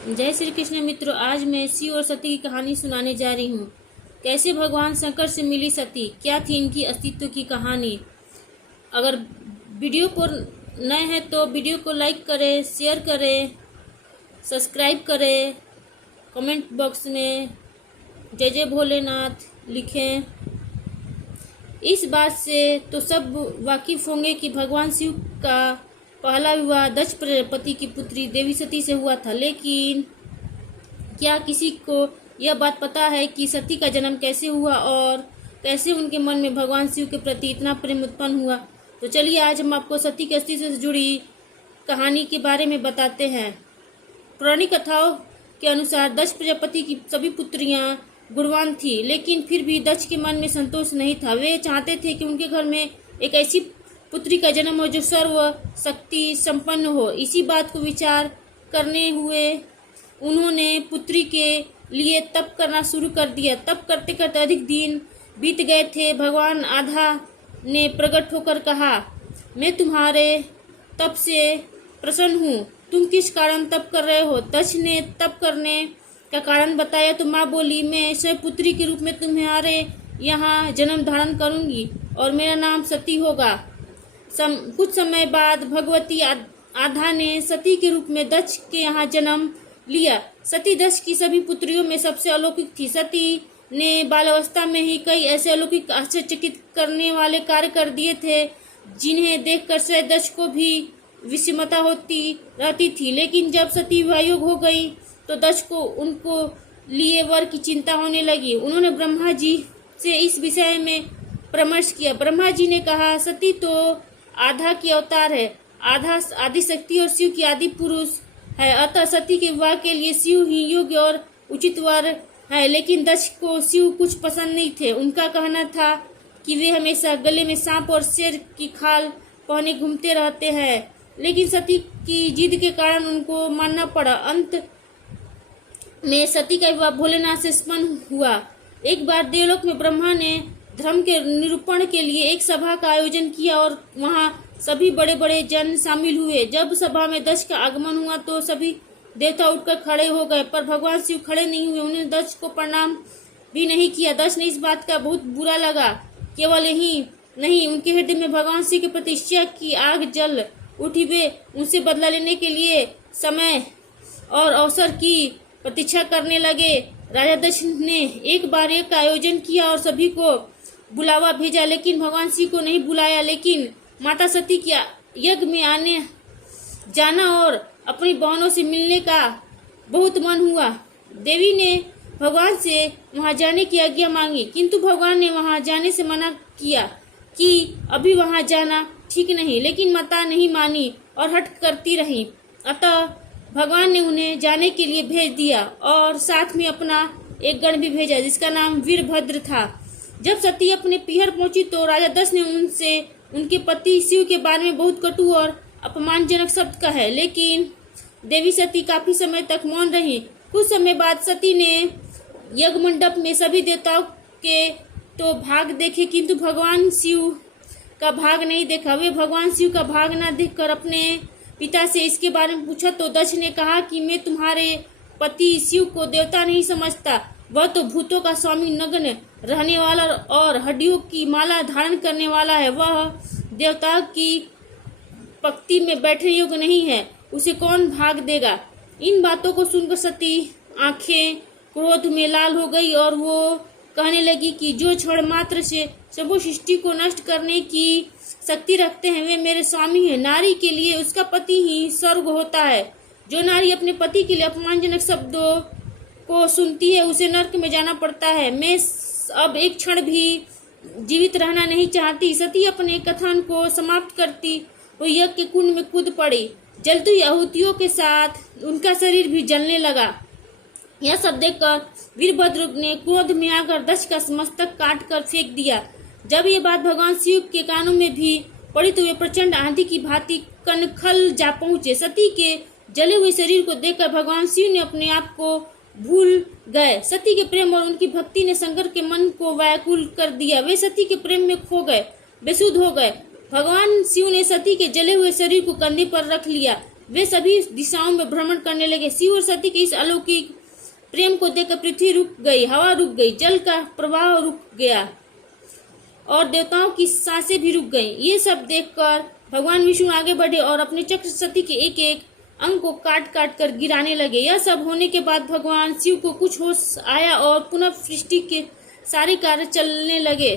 जय श्री कृष्ण मित्रों, आज मैं शिव और सती की कहानी सुनाने जा रही हूँ। कैसे भगवान शंकर से मिली सती, क्या थी इनकी अस्तित्व की कहानी। अगर वीडियो पर नए हैं तो वीडियो को लाइक करें, शेयर करें, सब्सक्राइब करें, कमेंट बॉक्स में जय जय भोलेनाथ लिखें। इस बात से तो सब वाकिफ होंगे कि भगवान शिव का पहला विवाह दक्ष प्रजापति की पुत्री देवी सती से हुआ था। लेकिन क्या किसी को यह बात पता है कि सती का जन्म कैसे हुआ और कैसे उनके मन में भगवान शिव के प्रति इतना प्रेम उत्पन्न हुआ। तो चलिए आज हम आपको सती के अस्तित्व से जुड़ी कहानी के बारे में बताते हैं। पौराणिक कथाओं के अनुसार दक्ष प्रजापति की सभी पुत्रियां गुणवान थी, लेकिन फिर भी दक्ष के मन में संतोष नहीं था। वे चाहते थे कि उनके घर में एक ऐसी पुत्री का जन्म हो जो सर्व शक्ति संपन्न हो। इसी बात को विचार करने हुए उन्होंने पुत्री के लिए तप करना शुरू कर दिया। तप करते करते अधिक दिन बीत गए थे। भगवान आधा ने प्रकट होकर कहा, मैं तुम्हारे तप से प्रसन्न हूँ। तुम किस कारण तप कर रहे हो? दक्ष ने तप करने का कारण बताया तो माँ बोली, मैं स्वयं पुत्री के रूप में तुम्हारे यहाँ जन्म धारण करूंगी और मेरा नाम सती होगा। कुछ समय बाद भगवती आधा ने सती के रूप में दक्ष के यहाँ जन्म लिया। सती दक्ष की सभी पुत्रियों में सबसे अलौकिक थी। सती ने बालावस्था में ही कई ऐसे अलौकिक आश्चर्यचकित करने वाले कार्य कर दिए थे जिन्हें देखकर स्वयं दक्ष को भी विस्मयता होती रहती थी। लेकिन जब सती विवाहयोग हो गई तो दक्ष को उनको लिए वर की चिंता होने लगी। उन्होंने ब्रह्मा जी से इस विषय में परामर्श किया। ब्रह्मा जी ने कहा, सती तो आधा की अवतार है, आधा आदि शक्ति और शिव की आदि पुरुष है, अतः सती के विवाह के लिए शिव ही योग्य और उचित वर है। लेकिन दक्ष को शिव कुछ पसंद नहीं थे। उनका कहना था कि वे हमेशा गले में सांप और शेर की खाल पहने घूमते रहते हैं। लेकिन सती की जिद के कारण उनको मानना पड़ा। अंत में सती का विवाह भोलेनाथ से संपन्न हुआ। एक बार देवलोक में ब्रह्मा ने धर्म के निरूपण के लिए एक सभा का आयोजन किया और वहां सभी बड़े बड़े जन शामिल हुए। जब सभा में दक्ष का आगमन हुआ तो सभी देवता उठकर खड़े हो गए, पर भगवान शिव खड़े नहीं हुए। उन्होंने दक्ष को प्रणाम भी नहीं किया। दक्ष ने इस बात का बहुत बुरा लगा। केवल यही नहीं, उनके हृदय में भगवान शिव के प्रति ईर्ष्या की आग जल उठी। वे उनसे बदला लेने के लिए समय और अवसर की प्रतीक्षा करने लगे। राजा दक्ष ने एक बार एक आयोजन किया और सभी को बुलावा भेजा, लेकिन भगवान शिव को नहीं बुलाया। लेकिन माता सती की यज्ञ में आने जाना और अपनी बहनों से मिलने का बहुत मन हुआ। देवी ने भगवान से वहां जाने की आज्ञा मांगी, किंतु भगवान ने वहां जाने से मना किया कि अभी वहां जाना ठीक नहीं। लेकिन माता नहीं मानी और हट करती रही। अतः भगवान ने उन्हें जाने के लिए भेज दिया और साथ में अपना एक गण भी भेजा जिसका नाम वीरभद्र था। जब सती अपने पीहर पहुंची तो राजा दक्ष ने उनसे उनके पति शिव के बारे में बहुत कटु और अपमानजनक शब्द कहे। लेकिन देवी सती काफी समय तक मौन रही। कुछ समय बाद सती ने यज्ञ मंडप में सभी देवताओं के तो भाग देखे, किंतु भगवान शिव का भाग नहीं देखा। वे भगवान शिव का भाग न देखकर अपने पिता से इसके बारे में पूछा तो दक्ष ने कहा कि मैं तुम्हारे पति शिव को देवता नहीं समझता। वह तो भूतों का स्वामी, नग्न रहने वाला और हड्डियों की माला धारण करने वाला है। वह देवता की पंक्ति में बैठने योग्य नहीं है, उसे कौन भाग देगा। इन बातों को सुनकर सती आंखें क्रोध में लाल हो गई और वो कहने लगी कि जो क्षण मात्र से समूह सृष्टि को नष्ट करने की शक्ति रखते हैं वे मेरे स्वामी हैं। नारी के लिए उसका पति ही स्वर्ग होता है। जो नारी अपने पति के लिए अपमानजनक शब्दों को सुनती है उसे नरक में जाना पड़ता है। मैं अब एक क्षण भी जीवित रहना नहीं चाहती। सती अपने कथन को समाप्त करती हुई यज्ञ के कुंड में कूद पड़ी। जलती हुई आहुतियों के साथ उनका शरीर भी जलने लगा। यह सब देखकर वीरभद्र ने क्रोध में आकर दक्ष का मस्तक काट कर फेंक दिया। जब ये बात भगवान शिव के कानों में भी पड़ी तो वे प्रचंड आंधी की भांति कनखल जा पहुंचे। सती के जले हुए शरीर को देखकर भगवान शिव ने अपने आप को भूल गए। सती के प्रेम और उनकी भक्ति ने शंकर के मन को व्याकुल कर दिया। वे सती के प्रेम में खो गए, बेसुध हो गए। भगवान शिव ने सती के जले हुए शरीर को कंधे पर रख लिया। वे सभी दिशाओं में भ्रमण करने लगे। शिव और सती के इस अलौकिक प्रेम को देखकर पृथ्वी रुक गई, हवा रुक गई, जल का प्रवाह रुक गया और देवताओं की सांसें भी रुक गईं। ये सब देखकर भगवान विष्णु आगे बढ़े और अपने चक्र से सती के एक एक अंग को काट काट कर गिराने लगे। यह सब होने के बाद भगवान शिव को कुछ होश आया और पुनः सृष्टि के सारे कार्य चलने लगे।